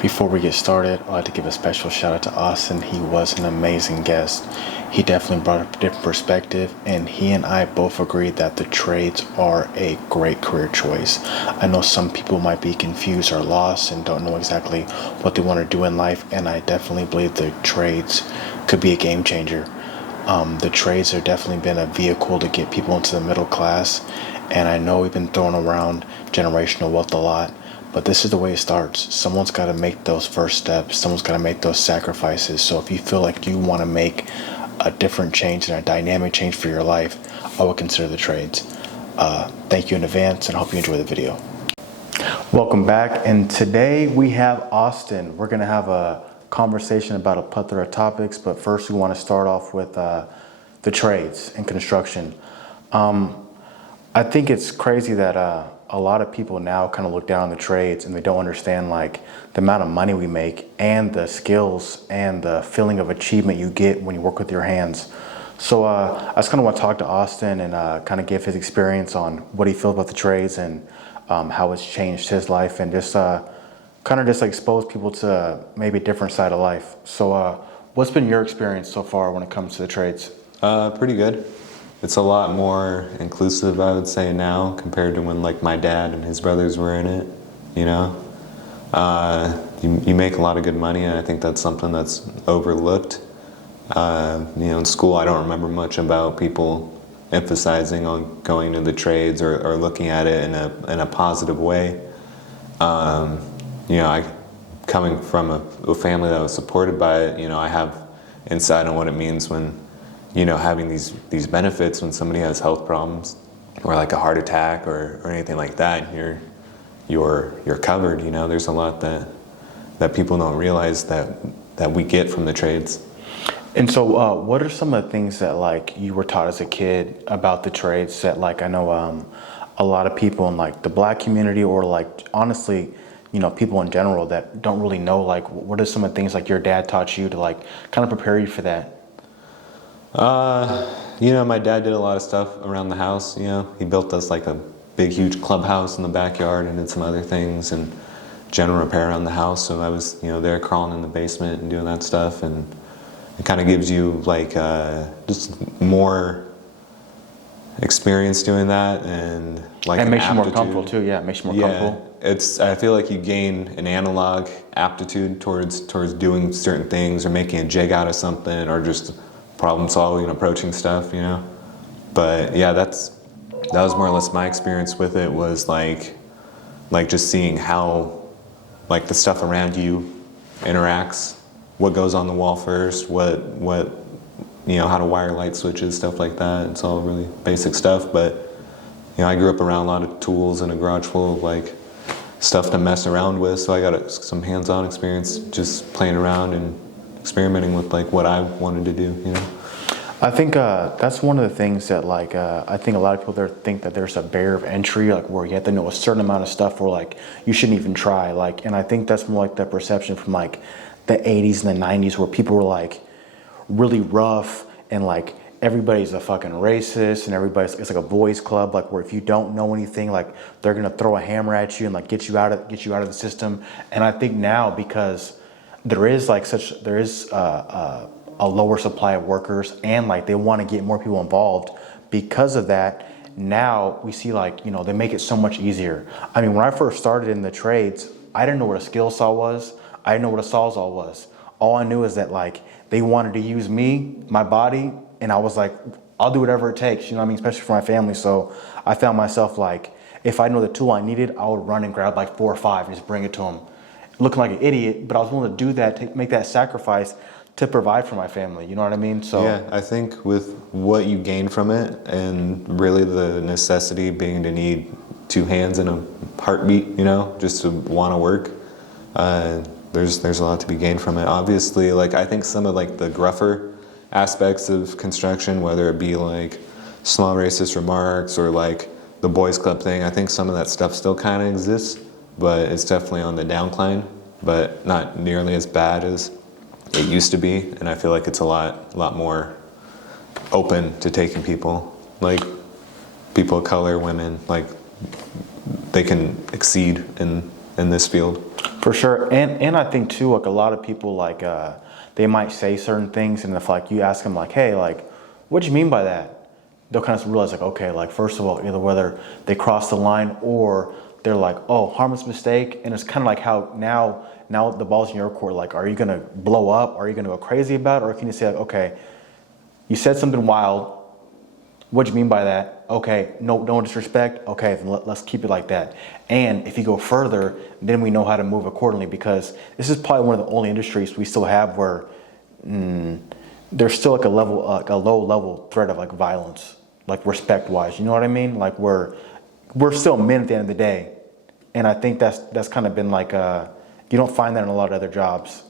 Before we get started, I'd like to give a special shout out to Austin. He was an amazing guest. He definitely brought a different perspective, and he and I both agreed that the trades are a great career choice. I know some people might be confused or lost and don't know exactly what they want to do in life, and I definitely believe the trades could be a game changer. The trades have definitely been a vehicle to get people into the middle class, and I know we've been throwing around generational wealth a lot, but this is the way it starts. Someone's got to make those first steps. Someone's got to make those sacrifices. So if you feel like you want to make a different change and a dynamic change for your life, I would consider the trades. Thank you in advance, and I hope you enjoy the video. Welcome back, and today we have Austin. We're going to have a conversation about a plethora of topics, but first we want to start off with the trades and construction. I think it's crazy that a lot of people now kind of look down on the trades and they don't understand like the amount of money we make and the skills and the feeling of achievement you get when you work with your hands. So I just kind of want to talk to Austin and kind of give his experience on what he feels about the trades and how it's changed his life, and just kind of just expose people to maybe a different side of life. So what's been your experience so far when it comes to the trades? Pretty good. It's a lot more inclusive, I would say, now compared to when like my dad and his brothers were in it. You know, you make a lot of good money, and I think that's something that's overlooked. In school, I don't remember much about people emphasizing on going to the trades or looking at it in a positive way. I coming from a family that was supported by it. I have insight on what it means when, having these benefits when somebody has health problems or like a heart attack or anything like that. You're covered. There's a lot that people don't realize that we get from the trades. And so what are some of the things that like you were taught as a kid about the trades that like I know a lot of people in like the black community, or like honestly, people in general that don't really know, like what are some of the things like your dad taught you to like kind of prepare you for that? My dad did a lot of stuff around the house. He built us like a big, huge clubhouse in the backyard and did some other things and general repair around the house. So I was, there crawling in the basement and doing that stuff, and it kind of gives you like just more experience doing that, and like And it makes you more aptitude. comfortable too. Yeah, it makes you more comfortable. I feel like you gain an analog aptitude towards doing certain things or making a jig out of something or just problem solving, approaching stuff, But yeah, that was more or less my experience with it, was like just seeing how like the stuff around you interacts, what goes on the wall first, what how to wire light switches, stuff like that. It's all really basic stuff, but I grew up around a lot of tools and a garage full of like stuff to mess around with, so I got some hands-on experience just playing around and experimenting with like what I wanted to do. I think that's one of the things that like I think a lot of people there think that there's a barrier of entry, like where you have to know a certain amount of stuff, or like you shouldn't even try. Like, and I think that's more like the perception from like the 80s and the 90s, where people were like really rough and like everybody's a fucking racist and it's like a boys club, like where if you don't know anything, like they're gonna throw a hammer at you and like get you out of the system. And I think now, because there is a lower supply of workers, and like they want to get more people involved, because of that, now we see like they make it so much easier. I mean, when I first started in the trades, I didn't know what a skill saw was. I didn't know what a sawzall was. All I knew is that like they wanted to use me, my body, and I was like, I'll do whatever it takes, especially for my family. So I found myself like, if I know the tool I needed, I would run and grab like 4 or 5 and just bring it to them, looking like an idiot, but I was willing to do that, to make that sacrifice to provide for my family. You know what I mean? So yeah, I think with what you gain from it, and really the necessity being to need 2 hands and a heartbeat, just to want to work, there's a lot to be gained from it. Obviously, like I think some of like the gruffer aspects of construction, whether it be like small racist remarks or like the boys club thing, I think some of that stuff still kind of exists, but it's definitely on the downcline, but not nearly as bad as it used to be. And I feel like it's a lot more open to taking people, like people of color, women, like they can exceed in in this field. For sure. And I think too, like a lot of people like they might say certain things, and if like you ask them like, hey, like, what do you mean by that? They'll kind of realize like, okay, like first of all, either whether they cross the line or they're like, oh, harmless mistake. And it's kind of like how now the ball's in your court. Like, are you gonna blow up? Are you gonna go crazy about it? Or can you say like, okay, you said something wild. What do you mean by that? Okay, no disrespect. Okay, then let's keep it like that. And if you go further, then we know how to move accordingly, because this is probably one of the only industries we still have where there's still like a low level threat of like violence, like respect wise. You know what I mean? Like we're still men at the end of the day, and I think that's kind of been like you don't find that in a lot of other jobs.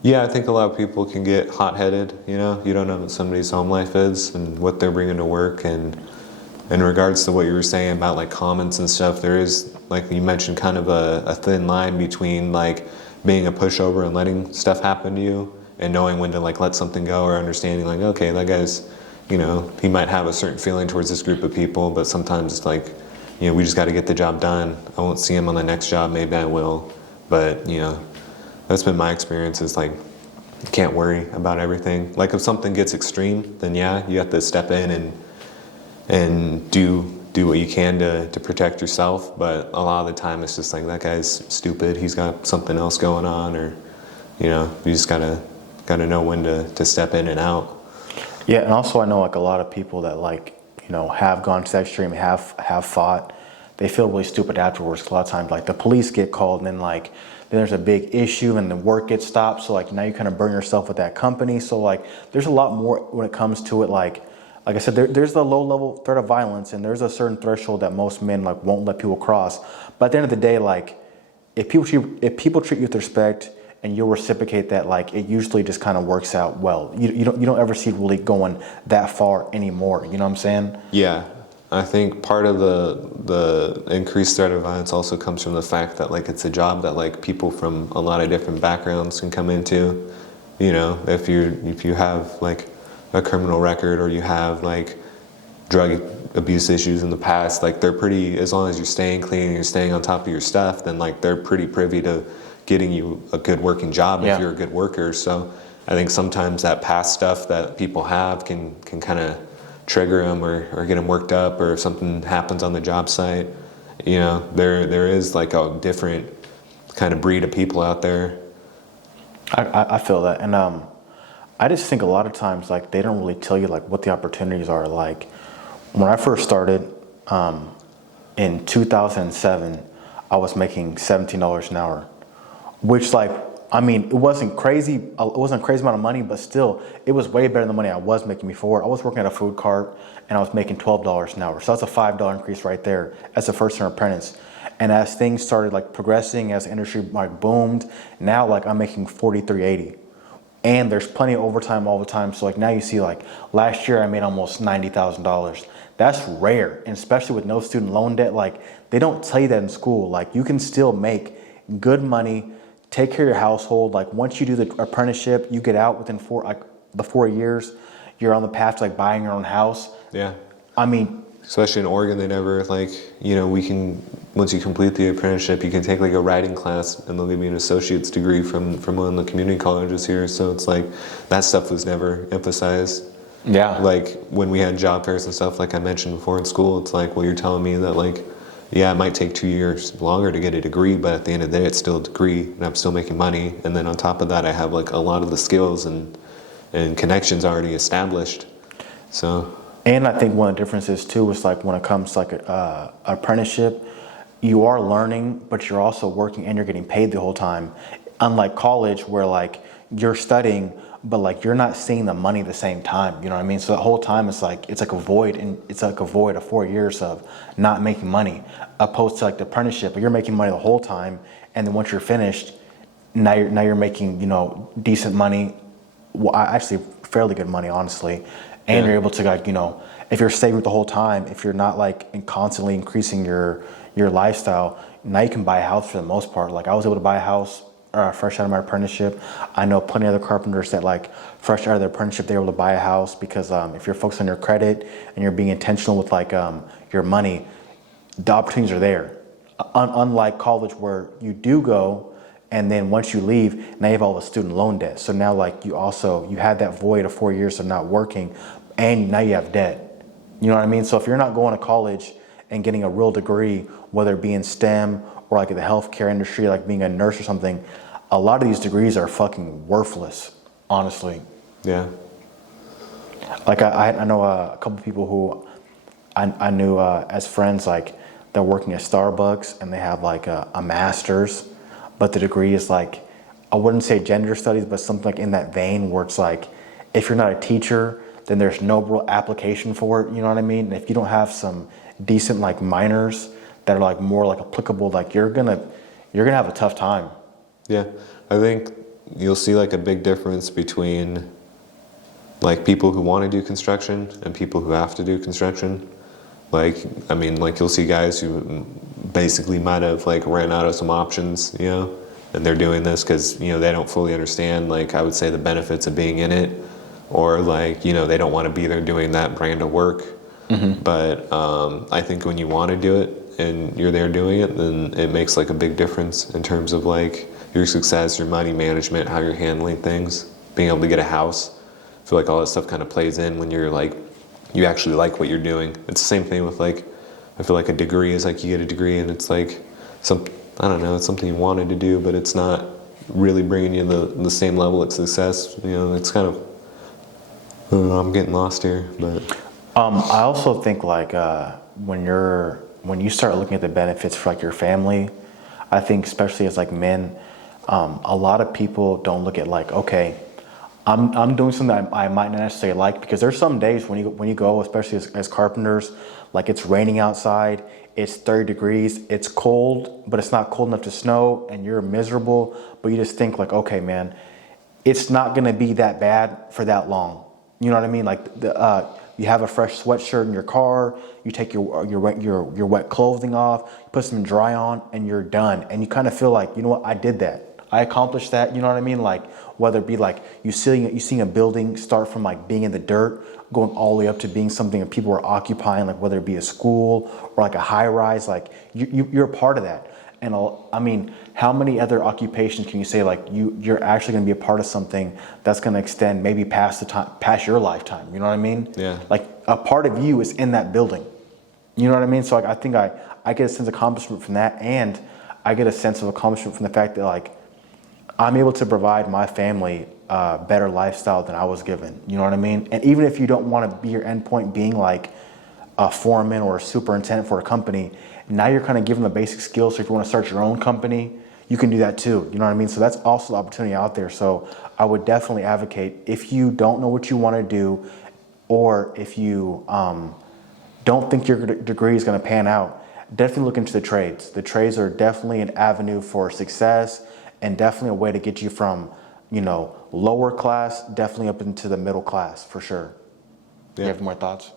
Yeah, I think a lot of people can get hot-headed, you know? You don't know what somebody's home life is and what they're bringing to work. And in regards to what you were saying about like comments and stuff, there is, like you mentioned, kind of a thin line between like being a pushover and letting stuff happen to you and knowing when to like let something go, or understanding like, okay, that guy's, you know, he might have a certain feeling towards this group of people, but sometimes it's like, you know, we just got to get the job done. I won't see him on the next job, maybe I will, but you know, that's been my experience, is like, you can't worry about everything. Like if something gets extreme, then yeah, you have to step in and do what you can to protect yourself. But a lot of the time it's just like, that guy's stupid, he's got something else going on, or, you know, you just gotta know when to step in and out. Yeah, and also I know like a lot of people that like, you know, have gone to that extreme, have fought, they feel really stupid afterwards. A lot of times like the police get called, and then there's a big issue and the work gets stopped. So like now you kind of burn yourself with that company. So like there's a lot more when it comes to it. Like I said, there's the low level threat of violence, and there's a certain threshold that most men like won't let people cross. But at the end of the day, like if people treat you with respect and you'll reciprocate that, like it usually just kind of works out well. You don't ever see it really going that far anymore. You know what I'm saying? Yeah. I think part of the increased threat of violence also comes from the fact that like it's a job that like people from a lot of different backgrounds can come into. You know, if you have like a criminal record, or you have like drug abuse issues in the past, like they're pretty, as long as you're staying clean and you're staying on top of your stuff, then like they're pretty privy to getting you a good working job if you're a good worker. So I think sometimes that past stuff that people have can kind of trigger them or get them worked up, or if something happens on the job site, you know, there is like a different kind of breed of people out there. I feel that, and I just think a lot of times like they don't really tell you like what the opportunities are. Like when I first started in 2007, I was making $17 an hour, which like, I mean, it wasn't crazy. It wasn't a crazy amount of money, but still, it was way better than the money I was making before. I was working at a food cart, and I was making $12 an hour. So that's a $5 increase right there as a first-time apprentice. And as things started like progressing, as the industry like boomed, now like I'm making $43.80, and there's plenty of overtime all the time. So like now you see like last year I made almost $90,000. That's rare, and especially with no student loan debt. Like they don't tell you that in school. Like you can still make good money, take care of your household. Like once you do the apprenticeship, you get out within 4 years, you're on the path to like buying your own house. Yeah. I mean, especially in Oregon, they never like, you know, once you complete the apprenticeship, you can take like a writing class and they'll give you an associate's degree from one of the community colleges here. So it's like that stuff was never emphasized. Yeah. Like when we had job fairs and stuff, like I mentioned before in school, it's like, well, you're telling me that like, yeah, it might take 2 years longer to get a degree, but at the end of the day, it's still a degree, and I'm still making money. And then on top of that, I have like a lot of the skills and connections already established. So. And I think one of the differences too is like when it comes to like apprenticeship, you are learning, but you're also working and you're getting paid the whole time. Unlike college, where like you're studying, but like you're not seeing the money at the same time. You know what I mean? So the whole time it's like a void, and it's like a void of 4 years of not making money, opposed to like the apprenticeship. But you're making money the whole time, and then once you're finished, now you're making, you know, decent money. Well, actually fairly good money, honestly. And you're able to like, you know, if you're saving the whole time, if you're not like constantly increasing your lifestyle, now you can buy a house for the most part. Like I was able to buy a house fresh out of my apprenticeship. I know plenty of other carpenters that like fresh out of their apprenticeship, they're able to buy a house because if you're focused on your credit and you're being intentional with like your money, the opportunities are there. unlike college where you do go, and then once you leave, now you have all the student loan debt. So now like you had that void of 4 years of not working, and now you have debt. You know what I mean? So if you're not going to college and getting a real degree, whether it be in STEM or like in the healthcare industry, like being a nurse or something, a lot of these degrees are fucking worthless, honestly. Yeah. Like I know a couple people who I knew as friends, like they're working at Starbucks and they have like a master's, but the degree is like, I wouldn't say gender studies, but something like in that vein where it's like, if you're not a teacher, then there's no real application for it. You know what I mean? And if you don't have some decent like minors that are like more like applicable, like you're gonna have a tough time. Yeah. I think you'll see like a big difference between like people who want to do construction and people who have to do construction. Like, I mean, like you'll see guys who basically might have like ran out of some options, you know, and they're doing this because, you know, they don't fully understand, like I would say, the benefits of being in it, or like, you know, they don't want to be there doing that brand of work. Mm-hmm. But I think when you want to do it and you're there doing it, then it makes like a big difference in terms of like your success, your money management, how you're handling things, being able to get a house. I feel like all that stuff kind of plays in when you're like, you actually like what you're doing. It's the same thing with like, I feel like a degree is like you get a degree and it's like I don't know, it's something you wanted to do, but it's not really bringing you the same level of success. You know, it's kind of, I don't know, I'm getting lost here, but. I also think like when you start looking at the benefits for like your family, I think especially as like men, a lot of people don't look at like, okay, I'm doing something that I might not necessarily like, because there's some days when you go, especially as carpenters, like it's raining outside, it's 30 degrees, it's cold, but it's not cold enough to snow, and you're miserable, but you just think like, okay, man, it's not gonna be that bad for that long. You know what I mean? Like you have a fresh sweatshirt in your car, you take your wet clothing off, you put some dry on, and you're done. And you kind of feel like, you know what, I did that. I accomplished that, you know what I mean? Like whether it be like you seeing a building start from like being in the dirt, going all the way up to being something that people are occupying, like whether it be a school or like a high rise, like you're a part of that. And I mean, how many other occupations can you say like you're actually going to be a part of something that's going to extend maybe past your lifetime? You know what I mean? Yeah. Like a part of you is in that building. You know what I mean? So like I think I get a sense of accomplishment from that, and I get a sense of accomplishment from the fact that like I'm able to provide my family a better lifestyle than I was given. You know what I mean? And even if you don't want to be your endpoint being like a foreman or a superintendent for a company, now you're kind of given the basic skills. So if you want to start your own company, you can do that too. You know what I mean? So that's also the opportunity out there. So I would definitely advocate, if you don't know what you want to do, or if you don't think your degree is going to pan out, definitely look into the trades. The trades are definitely an avenue for success, and definitely a way to get you from, you know, lower class, definitely up into the middle class, for sure. Yeah. You have more thoughts?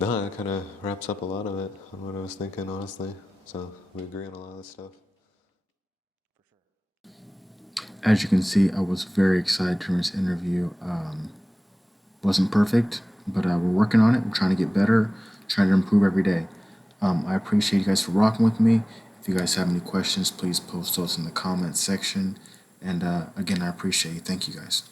No, that kind of wraps up a lot of it, on what I was thinking, honestly. So we agree on a lot of this stuff. As you can see, I was very excited during this interview. Wasn't perfect, but we're working on it. We're trying to get better, trying to improve every day. I appreciate you guys for rocking with me. If you guys have any questions, please post those in the comments section. And again, I appreciate you. Thank you guys.